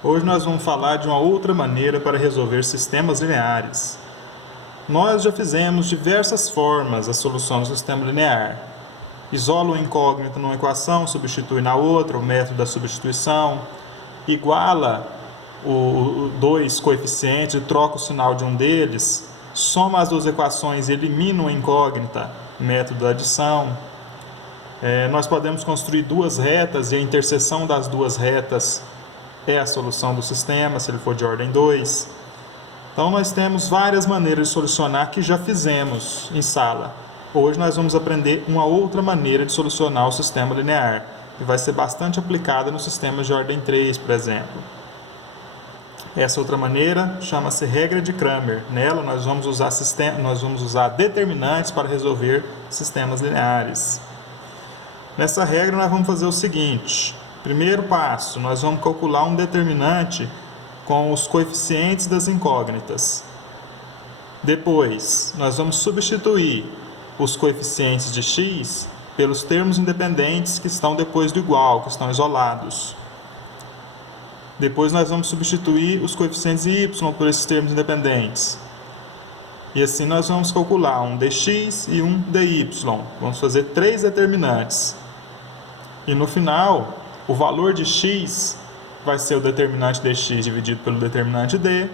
Hoje nós vamos falar de uma outra maneira para resolver sistemas lineares. Nós já fizemos diversas formas a solução do sistema linear. Isola o incógnito numa equação, substitui na outra, o método da substituição. Iguala dois coeficientes e troca o sinal de um deles. Soma as duas equações e elimina uma incógnita, método da adição. Nós podemos construir duas retas e a interseção das duas retas é a solução do sistema, se ele for de ordem 2. Então nós temos várias maneiras de solucionar que já fizemos em sala. Hoje nós vamos aprender uma outra maneira de solucionar o sistema linear, que vai ser bastante aplicada nos sistemas de ordem 3, por exemplo. Essa outra maneira chama-se regra de Cramer. Nela nós vamos usar determinantes para resolver sistemas lineares. Nessa regra nós vamos fazer o seguinte: primeiro passo, nós vamos calcular um determinante com os coeficientes das incógnitas. Depois, nós vamos substituir os coeficientes de x pelos termos independentes que estão depois do igual, que estão isolados. Depois nós vamos substituir os coeficientes de y por esses termos independentes. E assim nós vamos calcular um dx e um dy. Vamos fazer 3 determinantes. E no final, o valor de x vai ser o determinante dx dividido pelo determinante d.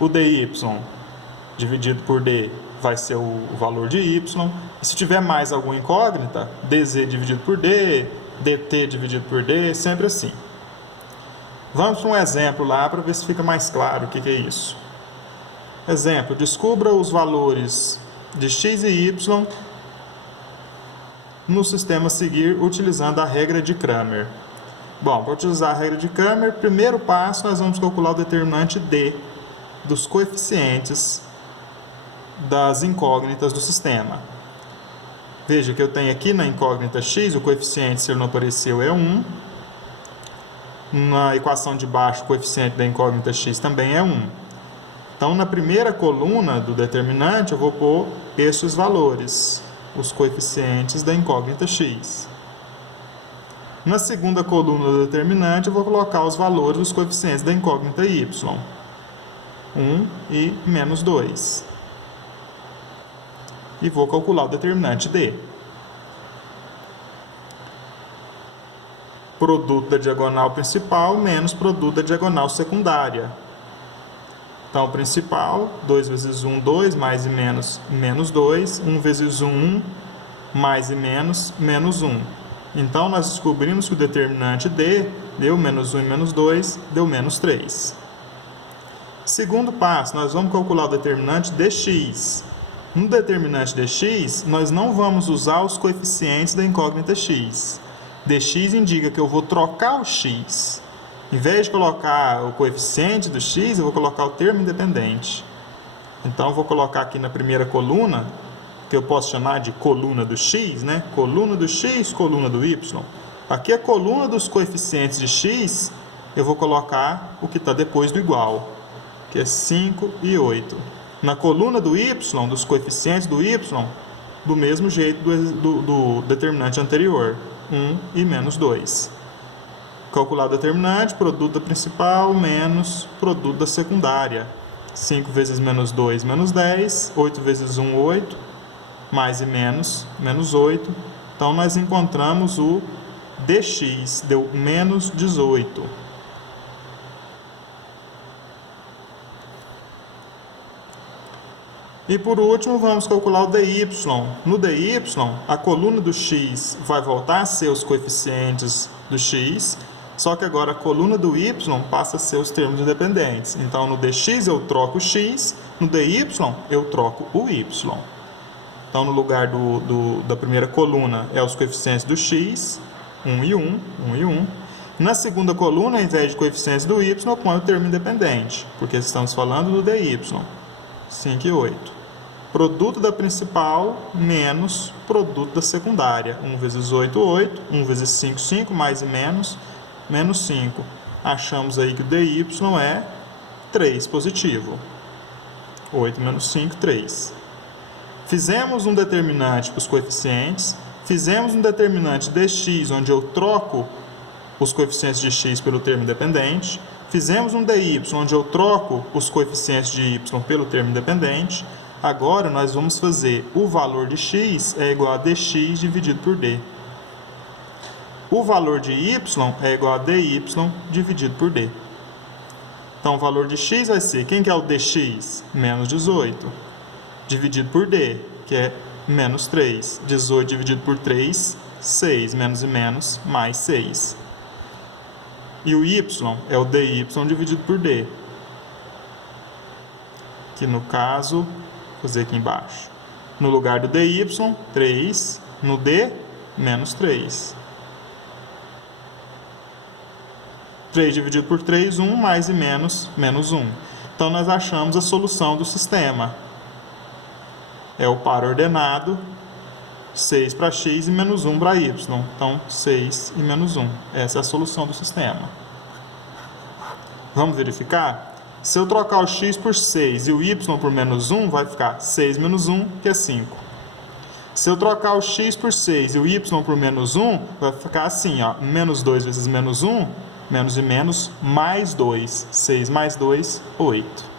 O dy dividido por d vai ser o valor de y. E se tiver mais alguma incógnita, dz dividido por d, dt dividido por d, sempre assim. Vamos para um exemplo lá para ver se fica mais claro o que é isso. Exemplo: descubra os valores de x e y no sistema a seguir utilizando a regra de Cramer. Bom, para utilizar a regra de Cramer, primeiro passo nós vamos calcular o determinante d dos coeficientes das incógnitas do sistema. Veja que eu tenho aqui na incógnita x, o coeficiente, se ele não apareceu, é 1. Na equação de baixo, o coeficiente da incógnita x também é 1. Então, na primeira coluna do determinante, eu vou pôr esses valores, os coeficientes da incógnita x. Na segunda coluna do determinante, eu vou colocar os valores dos coeficientes da incógnita y. 1 e menos 2. E vou calcular o determinante d. Produto da diagonal principal menos produto da diagonal secundária. Então, principal, 2 vezes 1, 2, mais e menos, menos 2. 1 vezes 1, 1, mais e menos, menos 1. Então, nós descobrimos que o determinante d deu menos 1 e menos 2, deu menos 3. Segundo passo, nós vamos calcular o determinante dx. No determinante dx, nós não vamos usar os coeficientes da incógnita x. dx indica que eu vou trocar o x. Em vez de colocar o coeficiente do x, eu vou colocar o termo independente. Então, eu vou colocar aqui na primeira coluna, que eu posso chamar de coluna do x, né? Coluna do x, coluna do y. Aqui a coluna dos coeficientes de x, eu vou colocar o que está depois do igual, que é 5 e 8. Na coluna do y, dos coeficientes do y, do mesmo jeito do determinante anterior, 1 e menos 2. Calcular o determinante, produto da principal menos produto da secundária. 5 vezes menos 2, menos 10. 8 vezes 1, 8. Mais e menos, menos 8. Então, nós encontramos o dx, deu menos 18. E por último, vamos calcular o dy. No dy, a coluna do x vai voltar a ser os coeficientes do x, só que agora a coluna do y passa a ser os termos independentes. Então, no dx eu troco o x, no dy eu troco o y. Então, no lugar da primeira coluna é os coeficientes do x, 1 e 1, 1 e 1. Na segunda coluna, ao invés de coeficientes do y, eu ponho o termo independente, porque estamos falando do dy, 5 e 8. Produto da principal menos produto da secundária. 1 vezes 8, 8. 1 vezes 5, 5. Mais e menos, menos 5. Achamos aí que o dy é 3 positivo. 8 menos 5, 3. Fizemos um determinante para os coeficientes. Fizemos um determinante dx, onde eu troco os coeficientes de x pelo termo independente. Fizemos um dy, onde eu troco os coeficientes de y pelo termo independente. Agora, nós vamos fazer o valor de x é igual a dx dividido por d. O valor de y é igual a dy dividido por d. Então, o valor de x vai ser, quem que é o dx? Menos 18, dividido por d, que é menos 3. 18 dividido por 3, 6. Menos e menos, mais 6. E o y é o dy dividido por d. Que no caso, vou fazer aqui embaixo. No lugar do dy, 3. No d, menos 3. 3 dividido por 3, 1, mais e menos, menos 1. Então, nós achamos a solução do sistema. É o par ordenado, 6 para x e menos 1 para y. Então, 6 e menos 1. Essa é a solução do sistema. Vamos verificar? Se eu trocar o x por 6 e o y por menos 1, vai ficar 6 menos 1, que é 5. Se eu trocar o x por 6 e o y por menos 1, vai ficar assim, ó, menos 2 vezes menos 1, menos e menos, mais 2. 6 mais 2, 8.